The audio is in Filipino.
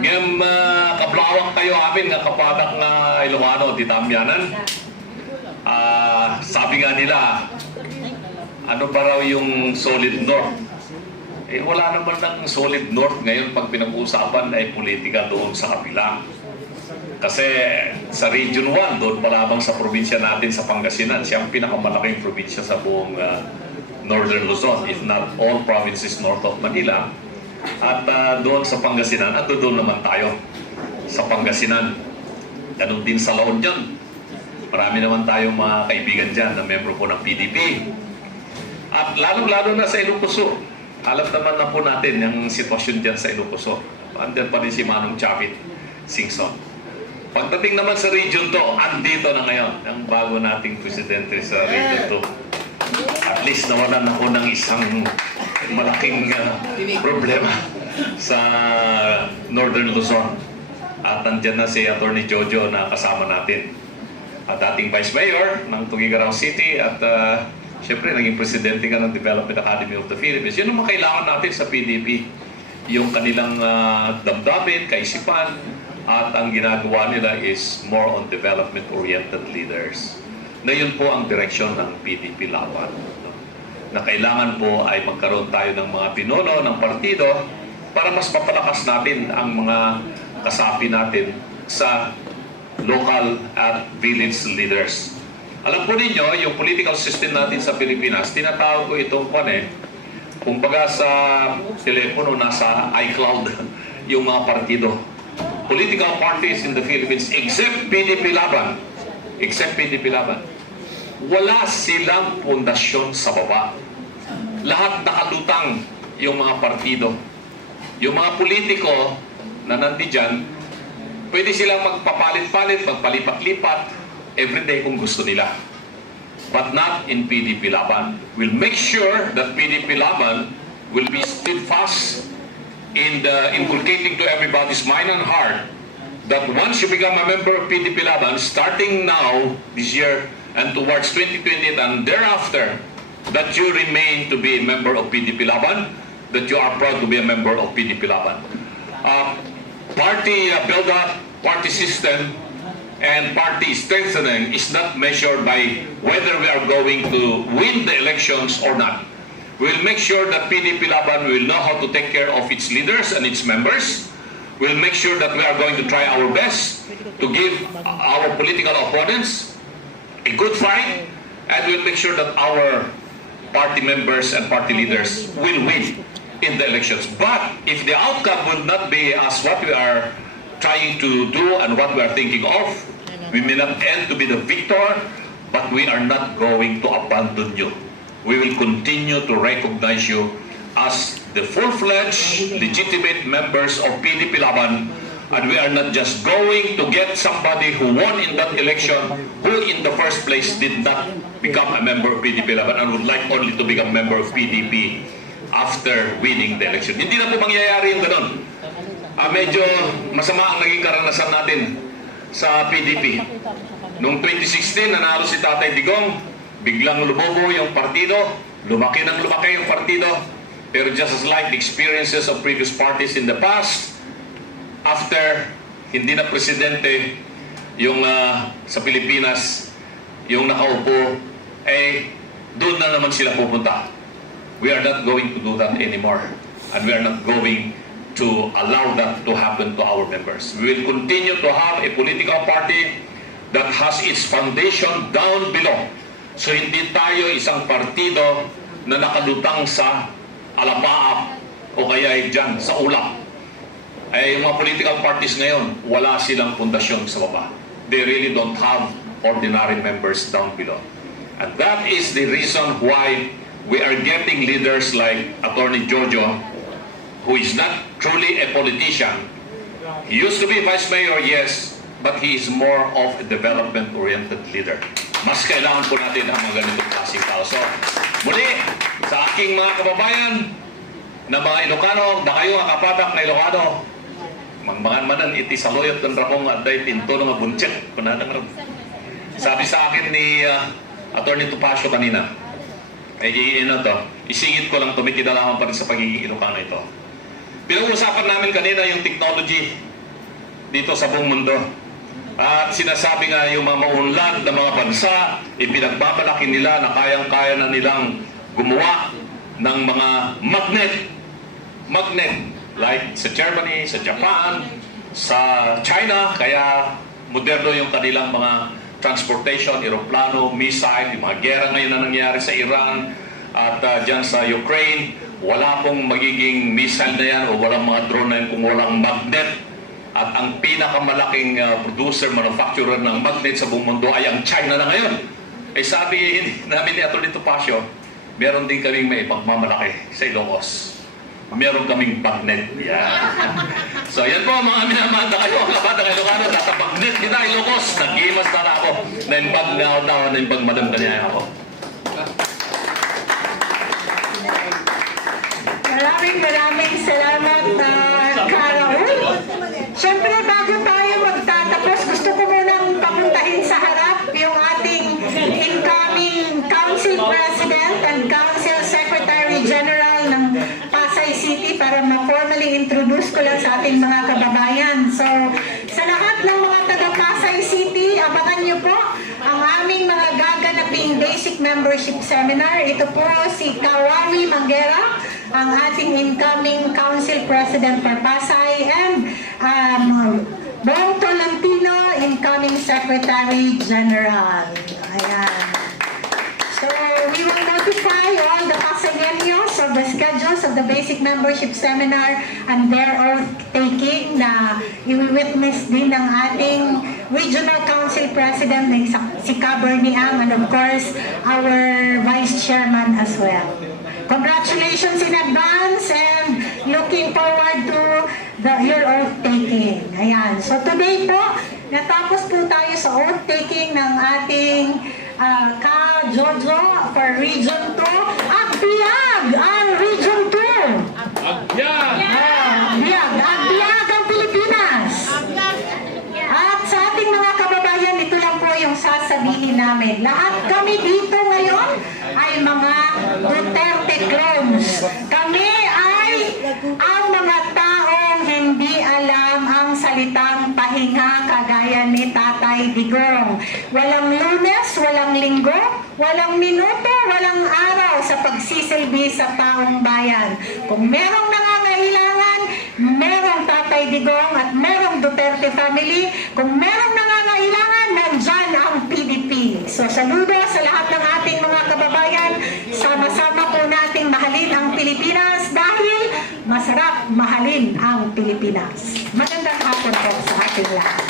Ngayong kablawak kayo amin nga kapatak nga Ilocano, di tamyanan. Sabi nga nila, ano ba raw yung solid north? Eh wala naman ng solid north ngayon pag pinag-uusapan ay politika doon sa kabila. Kasi sa Region 1, doon pa lamang sa probinsya natin sa Pangasinan, siya ang pinakamalaking probinsya sa buong Northern Luzon, if not all provinces north of Manila. At doon sa Pangasinan, at doon naman tayo sa Pangasinan. Ganun din sa La Union. Marami naman tayong mga kaibigan dyan na membro po ng PDP. At lalo-lalo na sa Ilocos Sur. Alam naman na po natin yung sitwasyon dyan sa Ilocos Sur. Andyan pa rin si Manong Chavit Singson. Pagdating naman sa Region 2, andito na ngayon ang bago nating presidente sa Region 2. At least nawalan ako ng isang malaking problema sa Northern Luzon. At nandyan na si Attorney Jojo na kasama natin. At dating Vice Mayor ng Tuguegarao City at siyempre naging presidente ka ng Development Academy of the Philippines. Yun ang makailangan natin sa PDP. Yung kanilang damdamin, kaisipan, at ang ginagawa nila is more on development-oriented leaders. Na yun po ang direksyon ng PDP laban. Na kailangan po ay magkaroon tayo ng mga pinuno ng partido para mas mapalakas natin ang mga kasapi natin sa local at village leaders. Alam po ninyo, yung political system natin sa Pilipinas, tinatawag ko itong kumbaga sa telepono, nasa iCloud yung mga partido. Political parties in the Philippines, except PDP Laban, wala silang pundasyon sa baba. Lahat nakalutang yung mga partido. Yung mga politiko na nandiyan, pwede silang magpapalit-palit, magpalipat-lipat everyday kung gusto nila. But not in PDP Laban. We'll make sure that PDP Laban will be steadfast in inculcating to everybody's mind and heart that once you become a member of PDP Laban, starting now, this year, and towards 2020 and thereafter, that you remain to be a member of PDP Laban, that you are proud to be a member of PDP Laban. Party build-up, party system, and party strengthening is not measured by whether we are going to win the elections or not. We'll make sure that PDP Laban will know how to take care of its leaders and its members. We'll make sure that we are going to try our best to give our political opponents a good fight, and we'll make sure that our party members and party leaders will win in the elections. But if the outcome will not be as what we are trying to do and what we are thinking of, we may not end to be the victor, but we are not going to abandon you. We will continue to recognize you as the full-fledged, legitimate members of PDP Laban, and we are not just going to get somebody who won in that election, who in the first place did not become a member of PDP Laban and would like only to become a member of PDP after winning the election. Hindi na po mangyayari yung ganun. Medyo masama ang naging karanasan natin sa PDP. Noong 2016, nanalo si Tatay Digong, biglang lumobo yung partido, lumaki ng lumaki yung partido, pero just as like the experiences of previous parties in the past, after hindi na presidente yung sa Pilipinas, yung nakaupo, doon na naman sila pupunta. We are not going to do that anymore, and we are not going to allow that to happen to our members. We will continue to have a political party that has its foundation down below. So hindi tayo isang partido na nakalutang sa alapaap o kaya dyan sa ulap. Yung mga political parties ngayon, wala silang pundasyon sa baba. They really don't have ordinary members down below. And that is the reason why we are getting leaders like Attorney Jojo, who is not truly a politician. He used to be Vice Mayor, yes, but he is more of a development-oriented leader. Mas kailangan po natin ang mga ganitong klaseng tao. So, muli, sa aking mga kababayan na mga Ilocano, na kayo ang kapatak na Ilocano, mangmangan-manan iti saloyot ng rakong at dahi tinto ng bunchek. Sabi sa akin ni Attorney Topacio kanina, isingit ko lang tumikidalaman pa rin sa pagiging Ilocano ito. Pinag-uusapan namin kanina yung technology dito sa buong mundo. At sinasabi nga yung mga maunlad na mga bansa, ipinagbabalaki nila na kayang-kaya na nilang gumawa ng mga magnet, like sa Germany, sa Japan, sa China, kaya moderno yung kanilang mga transportation, eroplano, missile, yung mga gera ngayon na nangyayari sa Iran at dyan sa Ukraine, wala pong magiging missile na yan o walang mga drone na yan kung walang magnet. At ang pinakamalaking producer, manufacturer ng magnet sa buong mundo ay ang China na ngayon. Eh sabi namin ni Atty. Topacio, meron din kaming may pagmamalaki sa Ilocos. Meron kaming magnet. Yeah. So yan po mga minamanda kayo, mga kabata kayo Ilocano, nasa magnet kita Ilocos. Nag-imas na ako, naimbag na ako tao, naimbag madam na niya ako. Maraming salamat, Karaul. Siyempre, bago tayo magtatapos, gusto ko munang papuntahin sa harap yung ating incoming Council President and Council Secretary General ng Pasay City para ma-formally introduce ko lang sa ating mga kababayan. So, sa lahat ng mga taga-Pasay City, abangan niyo po ang aming mga gaganaping basic membership seminar. Ito po si Kawawi Manguera, ang ating incoming Council President for Pasay, and Bong Tolentino, incoming Secretary General. Ayan. So, we will notify all the Pasayeños of the schedules of the basic membership seminar and their oath taking na i-witness din ng ating Regional Council President na si Caberni Ang, and of course, our Vice Chairman as well. Congratulations in advance and looking forward to your oath taking. Ayan. So today po, natapos po tayo sa oath taking ng ating Ka-Jojo for Region 2. Agbiag ang Region 2! Agbiag! Agbiag! Agbiag ang Pilipinas! At sa ating mga kababayan, ito lang po yung sasabihin namin. Lahat kami dito ngayon ay mga Duterte clones. Kami ay ang mga taong hindi alam ang salitang pahinga kagaya ni Tatay Digong. Walang Lunes, walang Linggo, walang minuto, walang araw sa pagsisilbi sa taong bayan. Kung merong nangangailangan, merong Tatay Digong at merong Duterte family. Kung merong nangangailangan, nandyan ang PDP. So saludo sa lahat ng ating mga kababayan. Sama-sama po nating mahalin ang Pilipinas dahil masarap mahalin ang Pilipinas. Magandang hapon po sa ating lahat.